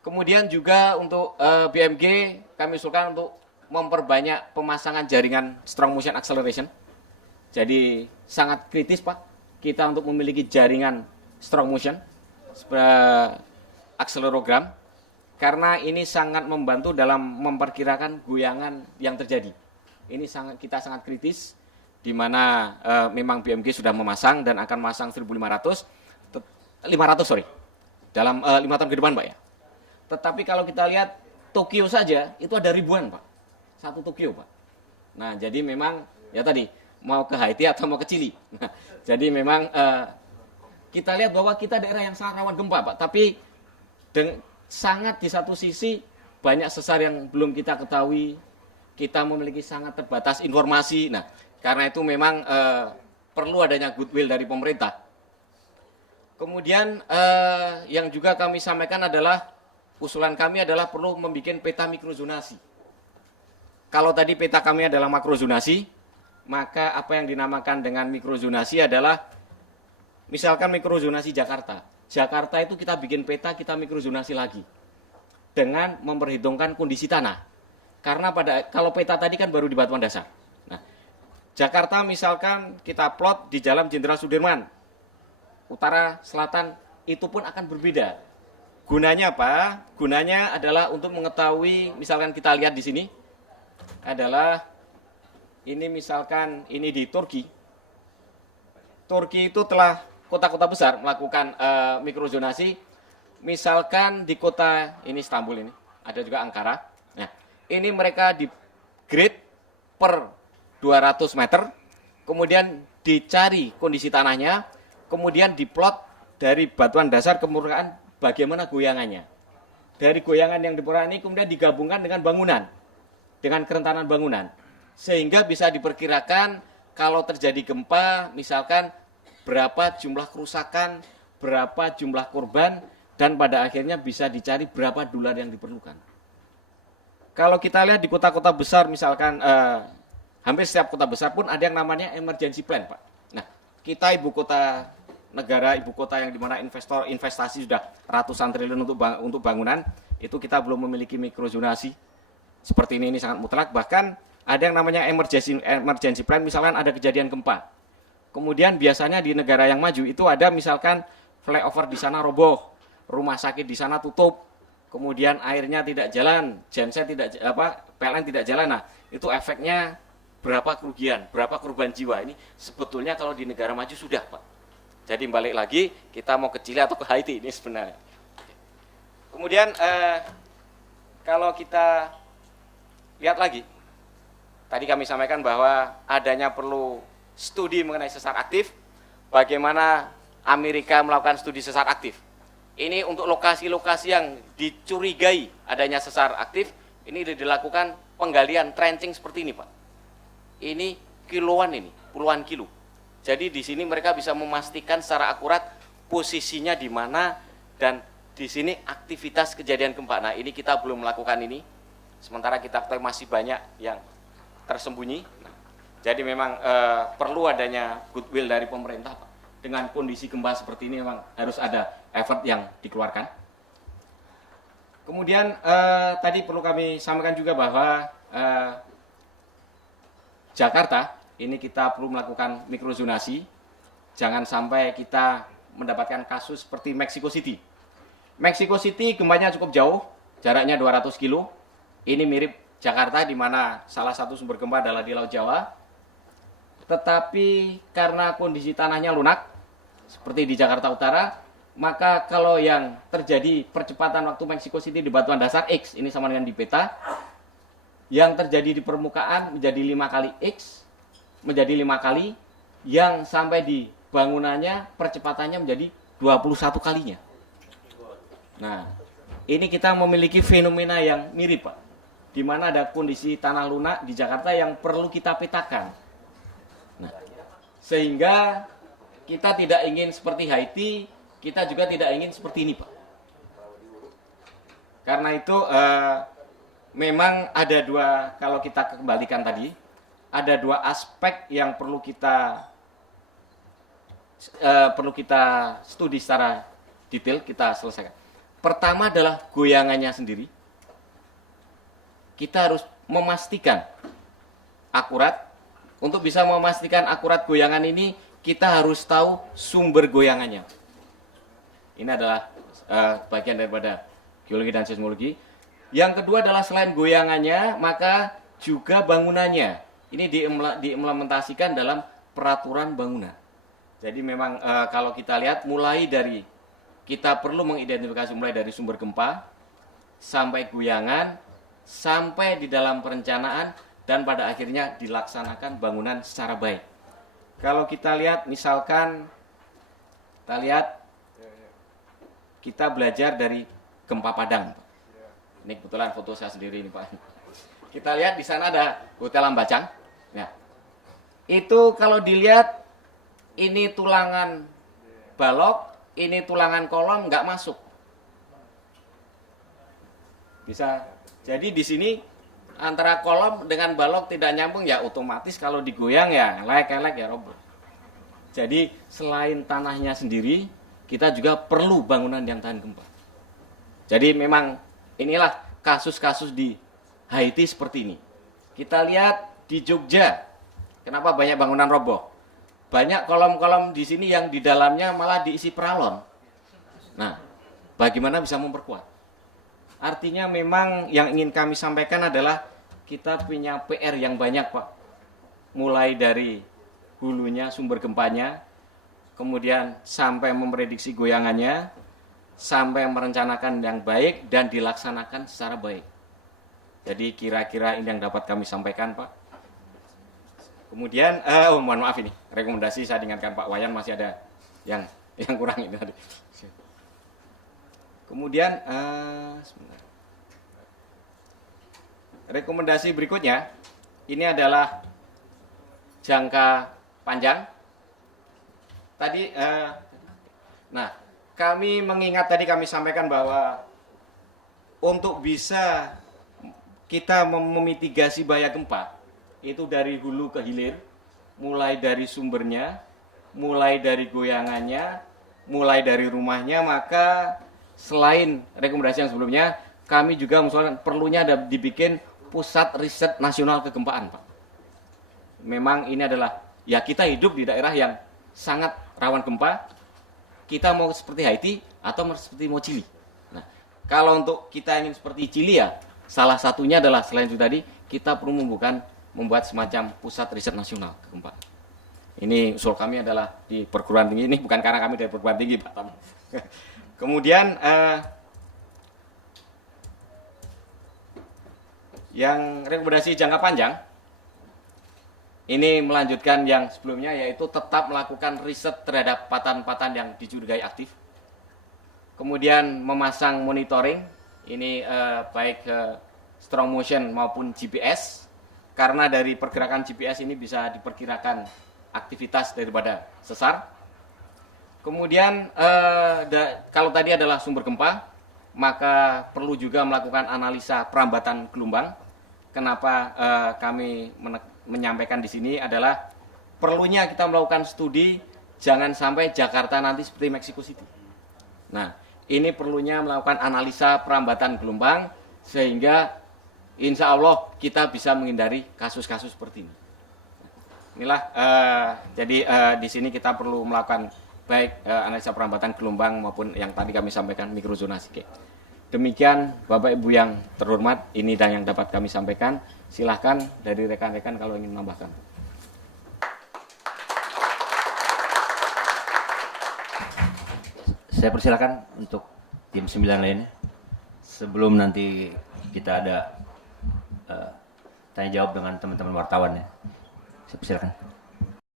Kemudian juga untuk BMG kami usulkan untuk memperbanyak pemasangan jaringan strong motion acceleration. Jadi sangat kritis Pak kita untuk memiliki jaringan strong motion accelerogram karena ini sangat membantu dalam memperkirakan goyangan yang terjadi. Ini kita sangat kritis di mana memang BMG sudah memasang dan akan masang 1.500 dalam 5 tahun ke depan Pak ya. Tetapi kalau kita lihat Tokyo saja itu ada ribuan Pak, satu Tokyo Pak. Nah jadi memang ya tadi mau ke Haiti atau mau ke Chili. Nah, jadi memang kita lihat bahwa kita daerah yang sangat rawan gempa Pak, tapi sangat di satu sisi banyak sesar yang belum kita ketahui, kita memiliki sangat terbatas informasi. Nah karena itu memang perlu adanya goodwill dari pemerintah. Kemudian yang juga kami sampaikan adalah usulan kami adalah perlu membuat peta mikrozonasi. Kalau tadi peta kami adalah makrozonasi, maka apa yang dinamakan dengan mikrozonasi adalah misalkan mikrozonasi Jakarta. Jakarta itu kita bikin peta, kita mikrozonasi lagi dengan memperhitungkan kondisi tanah. Karena kalau peta tadi kan baru di batuan dasar. Nah, Jakarta misalkan kita plot di Jalan Jenderal Sudirman, utara, selatan, itu pun akan berbeda. Gunanya apa? Gunanya adalah untuk mengetahui, misalkan kita lihat di sini, adalah ini misalkan ini di Turki. Turki itu telah kota-kota besar melakukan mikrozonasi. Misalkan di kota ini Istanbul ini, ada juga Ankara. Nah, ini mereka di grid per 200 meter, kemudian dicari kondisi tanahnya, kemudian diplot dari batuan dasar ke permukaan bagaimana goyangannya. Dari goyangan yang di permukaan ini kemudian digabungkan dengan bangunan, dengan kerentanan bangunan. Sehingga bisa diperkirakan kalau terjadi gempa, misalkan berapa jumlah kerusakan, berapa jumlah korban, dan pada akhirnya bisa dicari berapa dolar yang diperlukan. Kalau kita lihat di kota-kota besar, misalkan hampir setiap kota besar pun ada yang namanya emergency plan, Pak. Nah, kita ibu kota negara, ibu kota yang dimana investasi sudah ratusan triliun untuk bangunan, itu kita belum memiliki mikrozonasi seperti ini sangat mutlak. Bahkan ada yang namanya emergency plan, misalkan ada kejadian gempa. Kemudian biasanya di negara yang maju itu ada misalkan flyover di sana roboh, rumah sakit di sana tutup, kemudian airnya tidak jalan, genset tidak PLN tidak jalan. Nah, itu efeknya berapa kerugian, berapa korban jiwa. Ini sebetulnya kalau di negara maju sudah, Pak. Jadi balik lagi, kita mau ke Chili atau ke Haiti ini sebenarnya. Kemudian kalau kita lihat lagi, tadi kami sampaikan bahwa adanya perlu studi mengenai sesar aktif, bagaimana Amerika melakukan studi sesar aktif. Ini untuk lokasi-lokasi yang dicurigai adanya sesar aktif, ini dilakukan penggalian trenching seperti ini Pak. Ini kiloan ini, puluhan kilo. Jadi di sini mereka bisa memastikan secara akurat posisinya di mana dan di sini aktivitas kejadian gempa. Nah, ini kita belum melakukan ini. Sementara kita masih banyak yang tersembunyi. Nah, jadi memang perlu adanya goodwill dari pemerintah, Pak. Dengan kondisi gempa seperti ini memang harus ada effort yang dikeluarkan. Kemudian tadi perlu kami sampaikan juga bahwa Jakarta ini kita perlu melakukan mikrozonasi. Jangan sampai kita mendapatkan kasus seperti Mexico City. Mexico City gempanya cukup jauh, jaraknya 200 kilo. Ini mirip Jakarta di mana salah satu sumber gempa adalah di Laut Jawa. Tetapi karena kondisi tanahnya lunak, seperti di Jakarta Utara, maka kalau yang terjadi percepatan waktu Mexico City di batuan dasar X, ini sama dengan di peta, yang terjadi di permukaan menjadi 5 kali X, menjadi 5 kali, yang sampai di bangunannya percepatannya menjadi 21 kalinya. Nah, ini kita memiliki fenomena yang mirip, Pak. Di mana ada kondisi tanah lunak di Jakarta yang perlu kita petakan. Nah, sehingga kita tidak ingin seperti Haiti, kita juga tidak ingin seperti ini, Pak. Karena itu memang ada dua, kalau kita kembalikan tadi, ada dua aspek yang perlu kita studi secara detail, kita selesaikan. Pertama adalah goyangannya sendiri. Kita harus memastikan akurat. Untuk bisa memastikan akurat goyangan ini, kita harus tahu sumber goyangannya. Ini adalah bagian daripada geologi dan seismologi. Yang kedua adalah selain goyangannya, maka juga bangunannya. Ini diimplementasikan dalam peraturan bangunan. Jadi memang kalau kita lihat mulai dari kita perlu mengidentifikasi mulai dari sumber gempa sampai goyangan sampai di dalam perencanaan dan pada akhirnya dilaksanakan bangunan secara baik. Kalau kita lihat misalkan kita belajar dari gempa Padang. Ini kebetulan foto saya sendiri ini Pak. Kita lihat di sana ada Hotel Ambacang. Nah, itu kalau dilihat ini tulangan balok, ini tulangan kolom nggak masuk. Bisa. Jadi di sini antara kolom dengan balok tidak nyambung ya otomatis kalau digoyang ya elek-elek ya roboh. Jadi selain tanahnya sendiri, kita juga perlu bangunan yang tahan gempa. Jadi memang inilah kasus-kasus di Haiti seperti ini. Kita lihat di Jogja, kenapa banyak bangunan roboh? Banyak kolom-kolom di sini yang di dalamnya malah diisi peralon. Nah, bagaimana bisa memperkuat? Artinya memang yang ingin kami sampaikan adalah kita punya PR yang banyak Pak. Mulai dari hulunya, sumber gempanya, kemudian sampai memprediksi goyangannya, sampai merencanakan yang baik dan dilaksanakan secara baik. Jadi kira-kira ini yang dapat kami sampaikan Pak. Kemudian, mohon maaf ini, rekomendasi saya ingatkan Pak Wayan masih ada yang kurang ini tadi. Kemudian, sebentar. Rekomendasi berikutnya, ini adalah jangka panjang. Tadi, nah, kami mengingat tadi kami sampaikan bahwa untuk bisa kita memitigasi bahaya gempa, itu dari hulu ke hilir, mulai dari sumbernya, mulai dari goyangannya, mulai dari rumahnya, maka selain rekomendasi yang sebelumnya, kami juga mengusulkan perlunya ada dibikin pusat riset nasional kegempaan, Pak. Memang ini adalah, ya kita hidup di daerah yang sangat rawan gempa, kita mau seperti Haiti atau seperti mau Chili. Nah, kalau untuk kita ingin seperti Chili ya, salah satunya adalah selain itu tadi, kita perlu membuat semacam pusat riset nasional kegempaan. Ini usul kami adalah di perguruan tinggi, ini bukan karena kami dari perguruan tinggi, Pak. Kemudian yang rekomendasi jangka panjang, ini melanjutkan yang sebelumnya, yaitu tetap melakukan riset terhadap patahan-patahan yang dicurigai aktif. Kemudian memasang monitoring, ini baik strong motion maupun GPS, karena dari pergerakan GPS ini bisa diperkirakan aktivitas daripada sesar. Kemudian kalau tadi adalah sumber gempa, maka perlu juga melakukan analisa perambatan gelombang. Kenapa kami menyampaikan di sini adalah perlunya kita melakukan studi, jangan sampai Jakarta nanti seperti Mexico City. Nah, ini perlunya melakukan analisa perambatan gelombang sehingga insya Allah kita bisa menghindari kasus-kasus seperti ini. Inilah jadi di sini kita perlu melakukan baik analisa perambatan gelombang maupun yang tadi kami sampaikan mikrozonasi. Demikian Bapak Ibu yang terhormat, ini dan yang dapat kami sampaikan. Silahkan dari rekan-rekan kalau ingin menambahkan. Saya persilakan untuk tim 9 lainnya. Sebelum nanti kita ada tanya jawab dengan teman-teman wartawan ya. Saya persilakan.